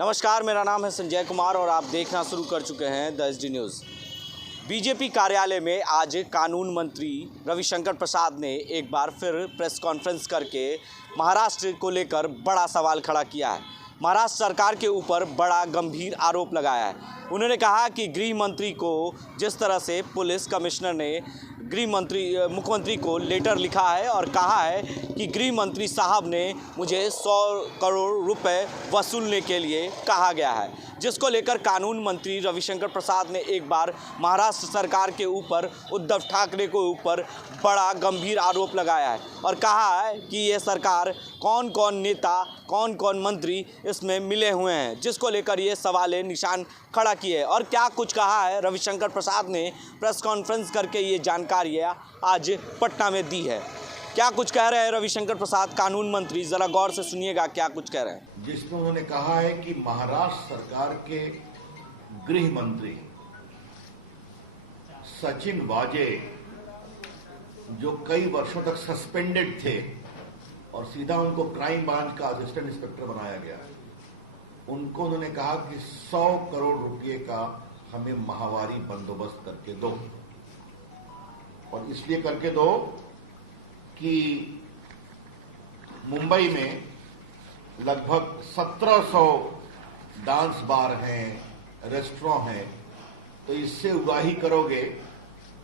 नमस्कार, मेरा नाम है संजय कुमार और आप देखना शुरू कर चुके हैं द एसडी न्यूज़। बीजेपी कार्यालय में आज कानून मंत्री रविशंकर प्रसाद ने एक बार फिर प्रेस कॉन्फ्रेंस करके महाराष्ट्र को लेकर बड़ा सवाल खड़ा किया है। महाराष्ट्र सरकार के ऊपर बड़ा गंभीर आरोप लगाया है। उन्होंने कहा कि गृह मंत्री को जिस तरह से पुलिस कमिश्नर ने मुख्यमंत्री को लेटर लिखा है और कहा है कि गृह मंत्री साहब ने मुझे 100 करोड़ रुपए वसूलने के लिए कहा गया है, जिसको लेकर कानून मंत्री रविशंकर प्रसाद ने एक बार महाराष्ट्र सरकार के ऊपर, उद्धव ठाकरे के ऊपर बड़ा गंभीर आरोप लगाया है और कहा है कि ये सरकार कौन कौन नेता, कौन कौन मंत्री इसमें मिले हुए हैं, जिसको लेकर ये सवाल निशान खड़ा किए। और क्या कुछ कहा है रविशंकर प्रसाद ने प्रेस कॉन्फ्रेंस करके ये जानकारी आज पटना में दी है। क्या कुछ कह रहे हैं रविशंकर प्रसाद कानून मंत्री, जरा गौर से सुनिएगा क्या कुछ कह रहे हैं। जिसमें उन्होंने कहा है कि महाराष्ट्र सरकार के गृह मंत्री सचिन वाजे, जो कई वर्षों तक सस्पेंडेड थे और सीधा उनको क्राइम ब्रांच का असिस्टेंट इंस्पेक्टर बनाया गया, उनको उन्होंने कहा कि 100 करोड़ रुपए का हमें माहवारी बंदोबस्त करके दो, और इसलिए करके दो कि मुंबई में लगभग 1700 डांस बार हैं, रेस्टोरेंट हैं, तो इससे उगाही करोगे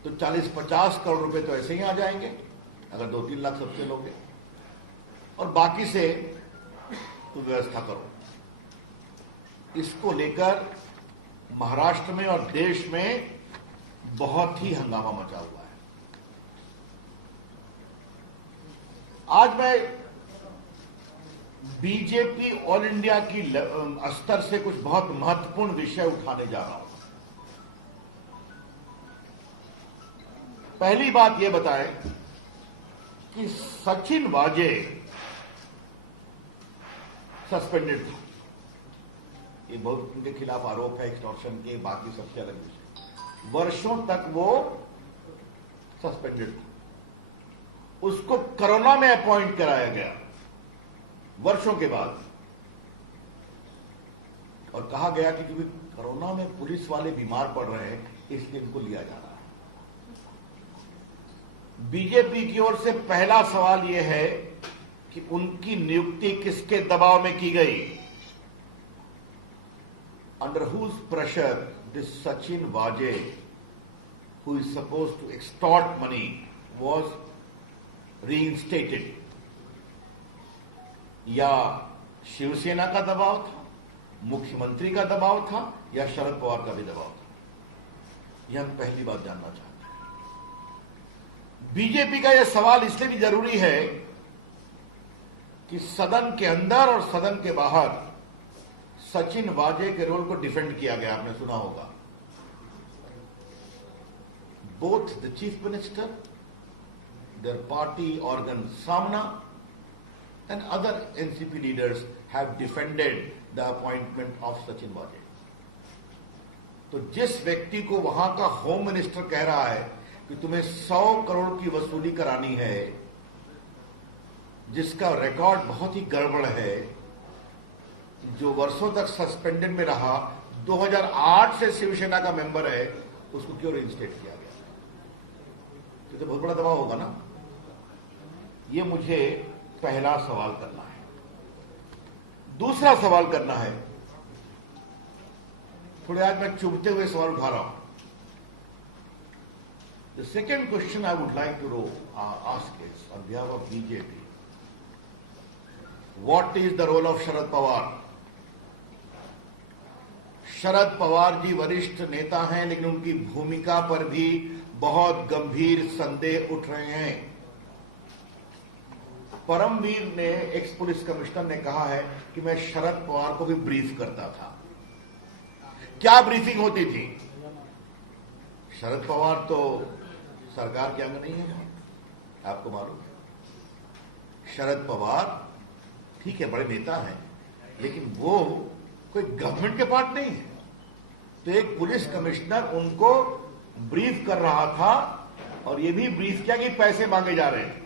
तो 40-50 करोड़ रुपए तो ऐसे ही आ जाएंगे अगर 2-3 लाख सबसे लोगे, और बाकी से तो व्यवस्था करो। इसको लेकर महाराष्ट्र में और देश में बहुत ही हंगामा मचा हुआ है। आज मैं बीजेपी ऑल इंडिया की स्तर से कुछ बहुत महत्वपूर्ण विषय उठाने जा रहा हूं। पहली बात यह बताएं कि सचिन वाजे सस्पेंडेड था। ये बहुत उनके खिलाफ आरोप है एक्सटॉर्शन के, बाकी सबसे अलग विषय। वर्षों तक वो सस्पेंडेड था। उसको कोरोना में अपॉइंट कराया गया वर्षों के बाद, और कहा गया कि क्योंकि कोरोना में पुलिस वाले बीमार पड़ रहे हैं इसलिए इनको लिया जा रहा है। बीजेपी की ओर से पहला सवाल यह है कि उनकी नियुक्ति किसके दबाव में की गई? Under whose pressure this Sachin Vaje, who is supposed to extort money, was reinstated? या शिवसेना का दबाव था, मुख्यमंत्री का दबाव था, या शरद पवार का भी दबाव था? यह हम पहली बात जानना चाहते हैं। बीजेपी का यह सवाल इसलिए भी जरूरी है कि सदन के अंदर और सदन के बाहर सचिन वाजे के रोल को डिफेंड किया गया। आपने सुना होगा, both the chief minister, their party organ Saamana and other NCP leaders have defended the appointment of Sachin Vaze. तो जिस व्यक्ति को वहां का होम मिनिस्टर कह रहा है कि तुम्हें 100 करोड़ की वसूली करानी है, जिसका रिकॉर्ड बहुत ही गड़बड़ है, जो वर्षों तक सस्पेंडेड में रहा, 2008 से शिवसेना का मेंबर है, उसको क्यों रिइंस्टेट किया गया? तो बहुत बड़ा दबाव होगा ना। ये मुझे पहला सवाल करना है। दूसरा सवाल करना है, थोड़े आज मैं चुभते हुए सवाल उठा रहा हूं। The second question I would like to ask is on behalf of BJP, what is the role of Sharad Pawar? Sharad Pawar ji वरिष्ठ नेता हैं, लेकिन उनकी भूमिका पर भी बहुत गंभीर संदेह उठ रहे हैं। परमवीर ने, एक्स पुलिस कमिश्नर ने कहा है कि मैं शरद पवार को भी ब्रीफ करता था। क्या ब्रीफिंग होती थी? शरद पवार तो सरकार के अंग नहीं है, आपको मालूम है। शरद पवार ठीक है, बड़े नेता हैं, लेकिन वो कोई गवर्नमेंट के पार्ट नहीं है। तो एक पुलिस कमिश्नर उनको ब्रीफ कर रहा था, और ये भी ब्रीफ किया कि पैसे मांगे जा रहे हैं।